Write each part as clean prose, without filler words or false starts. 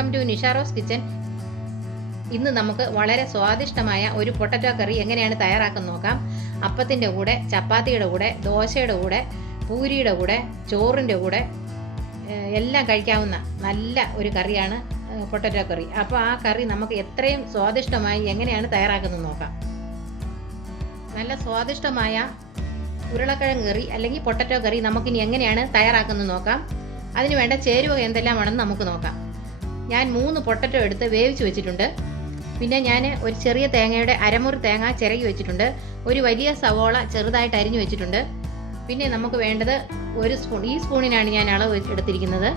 Welcome to Nisha Rose kitchen. ഇന്ന് നമുക്ക് വളരെ സ്വാദിഷ്ടമായ ഒരു പൊട്ടറ്റോ കറി എങ്ങനെയാണ് തയ്യാറാക്കുന്നത് നോക്കാം. അപ്പത്തിൻ്റെ കൂടെ, ചപ്പാത്തിയുടെ കൂടെ, ദോശയുടെ കൂടെ, പൂരിയുടെ കൂടെ, ചോറിൻ്റെ കൂടെ എല്ലാം കഴിക്കാവുന്ന നല്ല ഒരു കറിയാണ് പൊട്ടറ്റോ കറി. അപ്പോൾ ആ കറി നമുക്ക് എത്രയും സ്വാദിഷ്ടമായി എങ്ങനെയാണ് തയ്യാറാക്കുന്നത് നോക്കാം. നല്ല സ്വാദിഷ്ടമായ ഉരുളക്കിഴങ്ങ് കറി അല്ലെങ്കിൽ പൊട്ടറ്റോ കറി നമുക്കിനി എങ്ങനെയാണ് തയ്യാറാക്കുന്നത് നോക്കാം. അതിന് വേണ്ട ചേരുവ എന്തെല്ലാമാണെന്ന് നമുക്ക് നോക്കാം. ഞാൻ 3 പൊട്ടറ്റോ എടുത്ത് വേവിച്ച് വെച്ചിട്ടുണ്ട്. പിന്നെ ഞാൻ ഒരു ചെറിയ തേങ്ങയുടെ അരമുറി തേങ്ങ ചിരകി വെച്ചിട്ടുണ്ട്. ഒരു വലിയ സവോള ചെറുതായിട്ട് അരിഞ്ഞു വെച്ചിട്ടുണ്ട്. പിന്നെ നമുക്ക് വേണ്ടത് 1 സ്പൂൺ, ഈ സ്പൂണിനാണ് ഞാൻ അളവ് എടുത്തിരിക്കുന്നത്.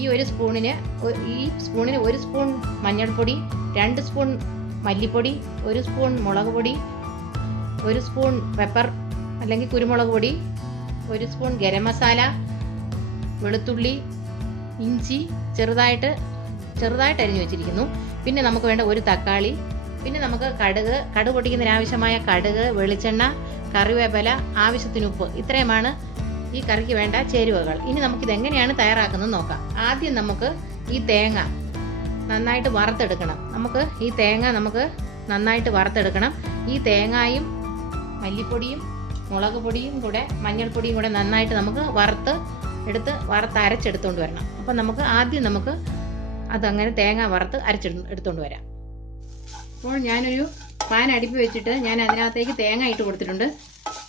ഈ സ്പൂണിന് 1 സ്പൂൺ മഞ്ഞൾപ്പൊടി, 2 സ്പൂൺ മല്ലിപ്പൊടി, 1 സ്പൂൺ മുളക് പൊടി, 1 സ്പൂൺ പെപ്പർ അല്ലെങ്കിൽ കുരുമുളക് പൊടി, 1 സ്പൂൺ ഗരം മസാല, വെളുത്തുള്ളി, ഇഞ്ചി ചെറുതായിട്ട് അരിഞ്ഞു വെച്ചിരിക്കുന്നു. പിന്നെ നമുക്ക് വേണ്ട ഒരു തക്കാളി, പിന്നെ നമുക്ക് കടുക് പൊട്ടിക്കുന്നതിനാവശ്യമായ കടുക്, വെളിച്ചെണ്ണ, കറിവേപ്പില, ആവശ്യത്തിന് ഉപ്പ്. ഇത്രയുമാണ് ഈ കറിക്ക് വേണ്ട ചേരുവകൾ. ഇനി നമുക്കിത് എങ്ങനെയാണ് തയ്യാറാക്കുന്നത് നോക്കാം. ആദ്യം നമുക്ക് ഈ തേങ്ങ നന്നായിട്ട് വറുത്തെടുക്കണം. ഈ തേങ്ങ നന്നായിട്ട് വറുത്തെടുക്കണം. ഈ തേങ്ങയും മല്ലിപ്പൊടിയും മുളക് പൊടിയും കൂടെ മഞ്ഞൾപ്പൊടിയും കൂടെ നന്നായിട്ട് നമുക്ക് അരച്ചെടുത്തുകൊണ്ട് വരണം. അപ്പം ആദ്യം അതങ്ങനെ തേങ്ങ വറുത്ത് എടുത്തുകൊണ്ട് വരാം. അപ്പോൾ ഞാനൊരു പാൻ അടുപ്പി വെച്ചിട്ട് ഞാൻ അതിനകത്തേക്ക് തേങ്ങ ഇട്ട് കൊടുത്തിട്ടുണ്ട്.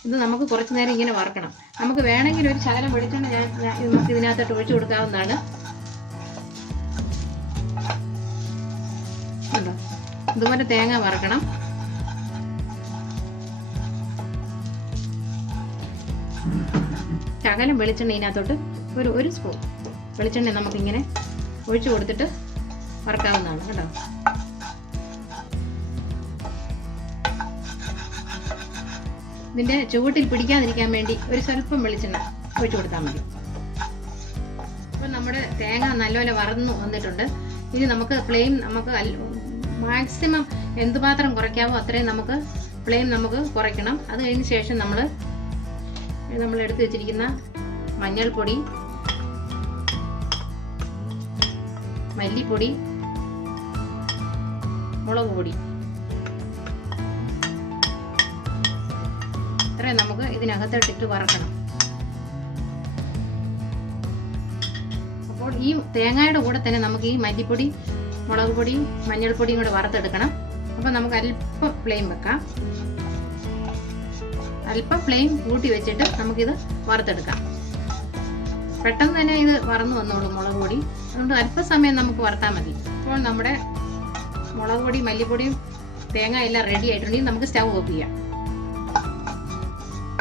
ഇത് നമുക്ക് കുറച്ച് നേരം ഇങ്ങനെ വറുക്കണം. നമുക്ക് വേണമെങ്കിൽ ഒരു ശകലം വെളിച്ചെണ്ണ നമുക്ക് ഇതിനകത്തോട്ട് ഒഴിച്ചു കൊടുക്കാവുന്നതാണ്. ഇതുപോലെ തേങ്ങ വറക്കണം. ശകലം വെളിച്ചെണ്ണ ഇതിനകത്തോട്ട് ഒരു സ്പൂൺ വെളിച്ചെണ്ണ നമുക്കിങ്ങനെ ഒഴിച്ചു കൊടുത്തിട്ട് വറക്കാവുന്നതാണ് കേട്ടോ. ഇതിൻ്റെ ചുവട്ടിൽ പിടിക്കാതിരിക്കാൻ വേണ്ടി ഒരു സ്വല്പം വെളിച്ചെണ്ണ ഒഴിച്ചു കൊടുത്താൽ മതി. അപ്പം നമ്മുടെ തേങ്ങ നല്ലപോലെ വറന്നു വന്നിട്ടുണ്ട്. ഇനി ഫ്ലെയിം മാക്സിമം എന്തുമാത്രം കുറയ്ക്കാവോ അത്രയും ഫ്ലെയിം കുറയ്ക്കണം. അത് കഴിഞ്ഞ ശേഷം നമ്മൾ എടുത്തു വെച്ചിരിക്കുന്ന മഞ്ഞൾപ്പൊടി, മല്ലിപ്പൊടി, മുളക് പൊടി ഇത്രയും ഇതിനകത്തോട്ടിട്ട് വറക്കണം. അപ്പോൾ ഈ തേങ്ങയുടെ കൂടെ തന്നെ ഈ മല്ലിപ്പൊടി, മുളക് പൊടിയും മഞ്ഞൾപ്പൊടിയും കൂടെ വറുത്തെടുക്കണം. അപ്പോൾ അല്പം ഫ്ലെയിം വെക്കാം. അല്പം ഫ്ലെയിം കൂട്ടി വെച്ചിട്ട് നമുക്കിത് വറുത്തെടുക്കാം. പെട്ടെന്ന് തന്നെ ഇത് വറന്നു വന്നോളൂ മുളക് പൊടി. അതുകൊണ്ട് അല്പസമയം വറുത്താൽ മതി. അപ്പോൾ നമ്മുടെ മുളക് പൊടി, മല്ലിപ്പൊടിയും തേങ്ങ എല്ലാം റെഡി ആയിട്ടുണ്ട്. ഇനി നമുക്ക് സ്റ്റവ് ഓഫ് ചെയ്യാം.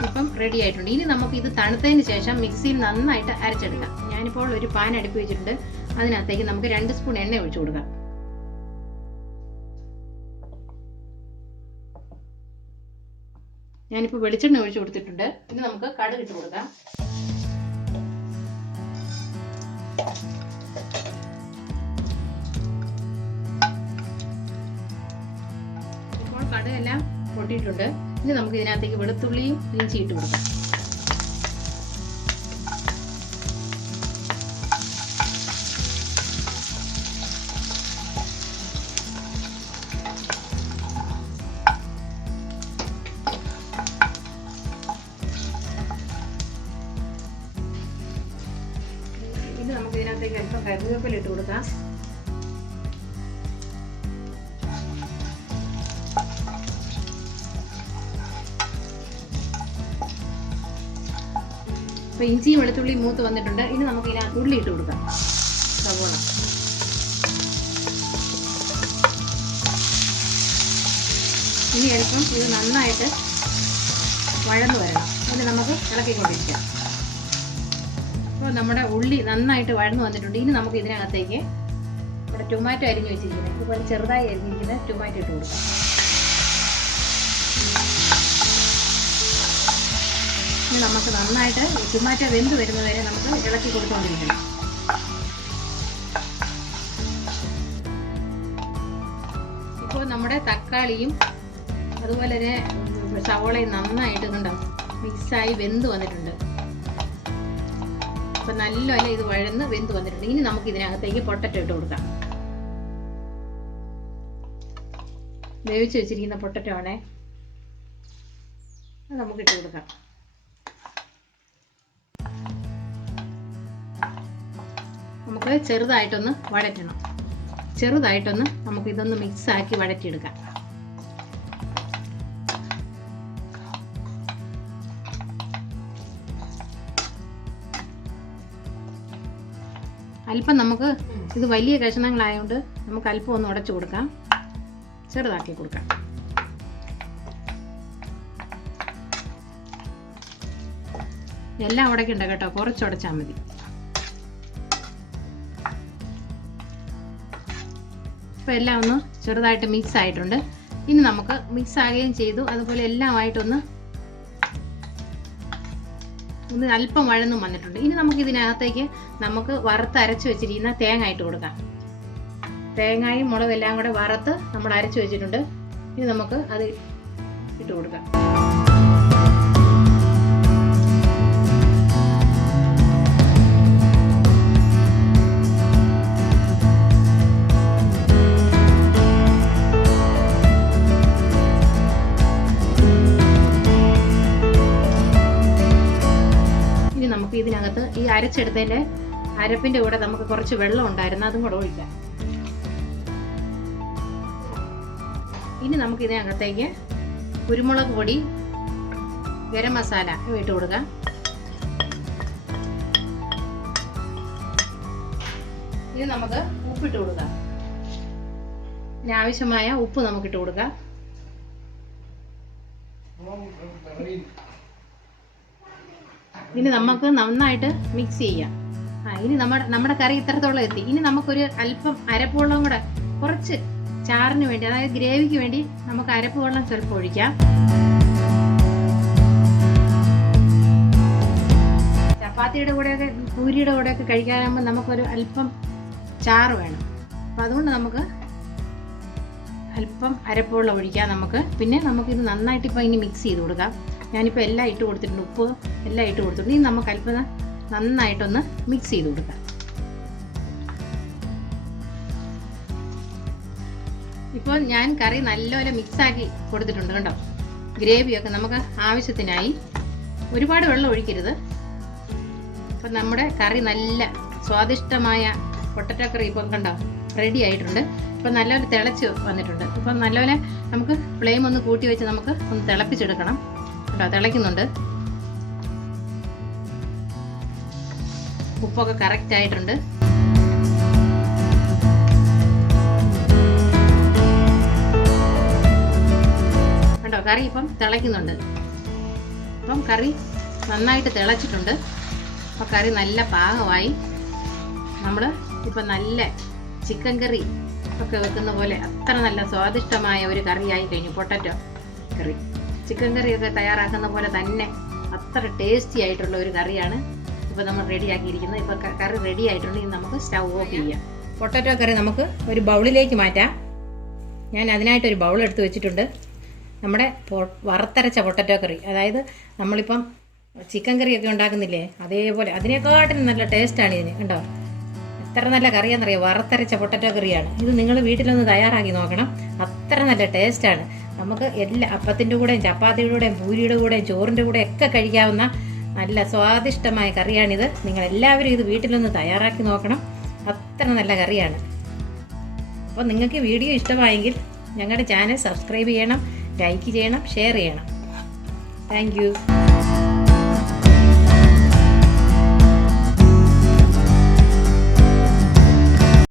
ഇപ്പം റെഡി ആയിട്ടുണ്ട്. ഇനി ഇത് തണുത്തതിന് ശേഷം മിക്സിയിൽ നന്നായിട്ട് അരച്ചെടുക്കാം. ഞാനിപ്പോൾ ഒരു പാൻ അടുപ്പി വെച്ചിട്ടുണ്ട്. അതിനകത്തേക്ക് 2 സ്പൂൺ എണ്ണ ഒഴിച്ചു കൊടുക്കാം. ഞാനിപ്പോൾ വെളിച്ചെണ്ണ ഒഴിച്ചു കൊടുത്തിട്ടുണ്ട്. ഇനി നമുക്ക് കടുക് ഇട്ട് കൊടുക്കാം. ഇപ്പോൾ കടുകെല്ലാം പൊട്ടിയിട്ടുണ്ട്. ഇനി നമുക്ക് ഇതിനകത്തേക്ക് വെളുത്തുള്ളിയും ഇഞ്ചി ഇട്ട് കൊടുക്കാം. നമുക്ക് ഇതിനകത്തേക്ക് അല്പം കറിവേപ്പില ഇട്ട് കൊടുക്കാം. അപ്പൊ ഇഞ്ചിയും വെളുത്തുള്ളിയും മൂത്ത് വന്നിട്ടുണ്ട്. ഇനി നമുക്ക് ഇതിനകത്ത് ഉള്ളി ഇട്ട് കൊടുക്കാം. സവോള, ഇനി അല്പം ഇത് നന്നായിട്ട് വഴന്നു വരണം. അതിന് നമുക്ക് ഇളക്കിക്കൊണ്ടിരിക്കാം. അപ്പോൾ നമ്മുടെ ഉള്ളി നന്നായിട്ട് വഴന്നു വന്നിട്ടുണ്ട്. ഇനി നമുക്ക് ഇതിനകത്തേക്ക് ഇവിടെ ടൊമാറ്റോ അരിഞ്ഞു വെച്ചിരിക്കുന്നത്, ഇതുപോലെ ചെറുതായി അരിഞ്ഞിരിക്കുന്ന ടൊമാറ്റോ ഇട്ട് കൊടുക്കാം. ഇനി നമുക്ക് നന്നായിട്ട് ടൊമാറ്റോ വെന്ത് വരുന്നവരെ ഇളക്കി കൊടുത്തുകൊണ്ടിരിക്കണം. ഇപ്പോൾ നമ്മുടെ തക്കാളിയും അതുപോലെ തന്നെ സവോളയും നന്നായിട്ട് മിക്സായി വെന്ത് വന്നിട്ടുണ്ട്. അപ്പോൾ നല്ലപോലെ ഇത് വഴന്ന് വെന്ത് വന്നിട്ടുണ്ട്. ഇനി നമുക്ക് ഇതിനകത്തേക്ക് പൊട്ടറ്റോ ഇട്ട് കൊടുക്കാം. വേവിച്ച് വെച്ചിരിക്കുന്ന പൊട്ടറ്റോ ആണേ, അത് നമുക്ക് ഇട്ട് കൊടുക്കാം. നമുക്ക് ചെറുതായിട്ടൊന്ന് വഴറ്റണം. ചെറുതായിട്ടൊന്ന് നമുക്ക് ഇതൊന്ന് മിക്സാക്കി വഴറ്റിയെടുക്കാം. അല്പം നമുക്ക് ഇത് വലിയ കഷ്ണങ്ങളായതുകൊണ്ട് നമുക്ക് അല്പം ഒന്ന് ഉടച്ചു കൊടുക്കാം, ചെറുതാക്കി കൊടുക്കാം. എല്ലാം ഉടക്കണ്ട കേട്ടോ, കുറച്ചുടച്ചാൽ മതി. ഇപ്പം എല്ലാം ഒന്ന് ചെറുതായിട്ട് മിക്സ് ആയിട്ടുണ്ട്. ഇനി നമുക്ക് മിക്സ് ആകുകയും ചെയ്തു. അതുപോലെ എല്ലാമായിട്ടൊന്ന് അല്പം വഴന്നും വന്നിട്ടുണ്ട്. ഇനി നമുക്ക് ഇതിനകത്തേക്ക് നമുക്ക് വറുത്തരച്ച് വെച്ചിരിക്കുന്ന തേങ്ങ ഇട്ട് കൊടുക്കാം. തേങ്ങയും മുളകും എല്ലാം കൂടെ വറുത്ത് നമ്മൾ അരച്ച് വെച്ചിട്ടുണ്ട്. ഇനി നമുക്ക് അത് ഇട്ട് കൊടുക്കാം. നമുക്ക് ഇതിനകത്ത് ഈ അരച്ചെടുത്തതിൻ്റെ അരപ്പിൻ്റെ കൂടെ നമുക്ക് കുറച്ച് വെള്ളം ഉണ്ടായിരുന്നു, അതും കൂടെ ഒഴിക്കാം. ഇനി നമുക്ക് ഇതിനകത്തേക്ക് കുരുമുളക് പൊടി, ഗരം മസാല ഇട്ട് കൊടുക്കാം. ഇനി നമുക്ക് ഉപ്പിട്ട് കൊടുക്കാം. ഇതിന് ആവശ്യമായ ഉപ്പ് നമുക്കിട്ട് കൊടുക്കാം. ഇനി നമുക്ക് നന്നായിട്ട് മിക്സ് ചെയ്യാം. ഇനി നമ്മുടെ കറി ഇത്രത്തോളം എത്തി. ഇനി നമുക്കൊരു അല്പം അരപ്പ് വെള്ളം കൂടെ, കുറച്ച് ചാറിന് വേണ്ടി, അതായത് ഗ്രേവിക്ക് വേണ്ടി നമുക്ക് അരപ്പ് വെള്ളം സ്വല്പം ഒഴിക്കാം. ചപ്പാത്തിയുടെ കൂടെയൊക്കെ പൂരിയുടെ കൂടെയൊക്കെ കഴിക്കാനാകുമ്പോൾ നമുക്കൊരു അല്പം ചാറ് വേണം. അപ്പം അതുകൊണ്ട് നമുക്ക് അല്പം അരപ്പ് വെള്ളം ഒഴിക്കാം നമുക്ക്. പിന്നെ നമുക്കിത് നന്നായിട്ട് ഇപ്പം ഇനി മിക്സ് ചെയ്ത് കൊടുക്കാം. ഞാനിപ്പോൾ എല്ലാം ഇട്ട് കൊടുത്തിട്ടുണ്ട്, ഉപ്പ് എല്ലാം ഇട്ട് കൊടുത്തിട്ടുണ്ട്. ഇനി നമുക്ക് അല്പം നന്നായിട്ടൊന്ന് മിക്സ് ചെയ്ത് കൊടുക്കാം. ഇപ്പോൾ ഞാൻ കറി നല്ലപോലെ മിക്സാക്കി കൊടുത്തിട്ടുണ്ട് കണ്ടോ. ഗ്രേവിയൊക്കെ നമുക്ക് ആവശ്യത്തിനായി, ഒരുപാട് വെള്ളം ഒഴിക്കരുത്. അപ്പം നമ്മുടെ കറി നല്ല സ്വാദിഷ്ടമായ പൊട്ടറ്റോ കറി ഇപ്പം കണ്ടോ റെഡി ആയിട്ടുണ്ട്. ഇപ്പം നല്ലപോലെ തിളച്ച് വന്നിട്ടുണ്ട്. ഇപ്പം നല്ലപോലെ നമുക്ക് ഫ്ലെയിം ഒന്ന് കൂട്ടി വെച്ച് നമുക്ക് ഒന്ന് തിളപ്പിച്ചെടുക്കണം കേട്ടോ. തിളയ്ക്കുന്നുണ്ട്. ഉപ്പൊക്കെ കറക്റ്റ് ആയിട്ടുണ്ട്. കേട്ടോ കറി ഇപ്പം തിളയ്ക്കുന്നുണ്ട്. ഇപ്പം കറി നന്നായിട്ട് തിളച്ചിട്ടുണ്ട്. അപ്പം കറി നല്ല പാകമായി. നമ്മൾ ഇപ്പം നല്ല ചിക്കൻ കറി ഒക്കെ വെക്കുന്ന പോലെ അത്ര നല്ല സ്വാദിഷ്ടമായ ഒരു കറിയായി കഴിഞ്ഞു പൊട്ടറ്റോ കറി. ചിക്കൻ കറിയൊക്കെ തയ്യാറാക്കുന്ന പോലെ തന്നെ അത്ര ടേസ്റ്റി ആയിട്ടുള്ള ഒരു കറിയാണ് ഇപ്പോൾ നമ്മൾ റെഡിയാക്കിയിരിക്കുന്നത്. ഇപ്പോൾ കറി റെഡി ആയിട്ടുണ്ട്. ഇനി നമുക്ക് സ്റ്റൗ ഓഫ് ചെയ്യാം. പൊട്ടറ്റോ കറി നമുക്ക് ഒരു ബൗളിലേക്ക് മാറ്റാം. ഞാൻ അതിനായിട്ടൊരു ബൗൾ എടുത്ത് വെച്ചിട്ടുണ്ട്. നമ്മുടെ വറുത്തരച്ച പൊട്ടറ്റോ കറി, അതായത് നമ്മളിപ്പം ചിക്കൻ കറിയൊക്കെ ഉണ്ടാക്കുന്നില്ലേ അതേപോലെ, അതിനെക്കാട്ടിലും നല്ല ടേസ്റ്റാണ് ഇതിന്. കണ്ടോ എത്ര നല്ല കറിയാണെന്നറിയാം. വറുത്തരച്ച പൊട്ടറ്റോ കറിയാണ് ഇത്. നിങ്ങൾ വീട്ടിലൊന്ന് തയ്യാറാക്കി നോക്കണം. അത്ര നല്ല ടേസ്റ്റാണ്. നമുക്ക് എല്ലാ അപ്പത്തിൻ്റെ കൂടെയും ചപ്പാത്തിയുടെ കൂടെയും പൂരിയുടെ കൂടെയും ചോറിൻ്റെ കൂടെയും ഒക്കെ കഴിക്കാവുന്ന നല്ല സ്വാദിഷ്ടമായ കറിയാണിത്. നിങ്ങളെല്ലാവരും ഇത് വീട്ടിലൊന്ന് തയ്യാറാക്കി നോക്കണം. അത്ര നല്ല കറിയാണ്. അപ്പോൾ നിങ്ങൾക്ക് വീഡിയോ ഇഷ്ടമായെങ്കിൽ ഞങ്ങളുടെ ചാനൽ സബ്സ്ക്രൈബ് ചെയ്യണം, ലൈക്ക് ചെയ്യണം, ഷെയർ ചെയ്യണം. Thank you.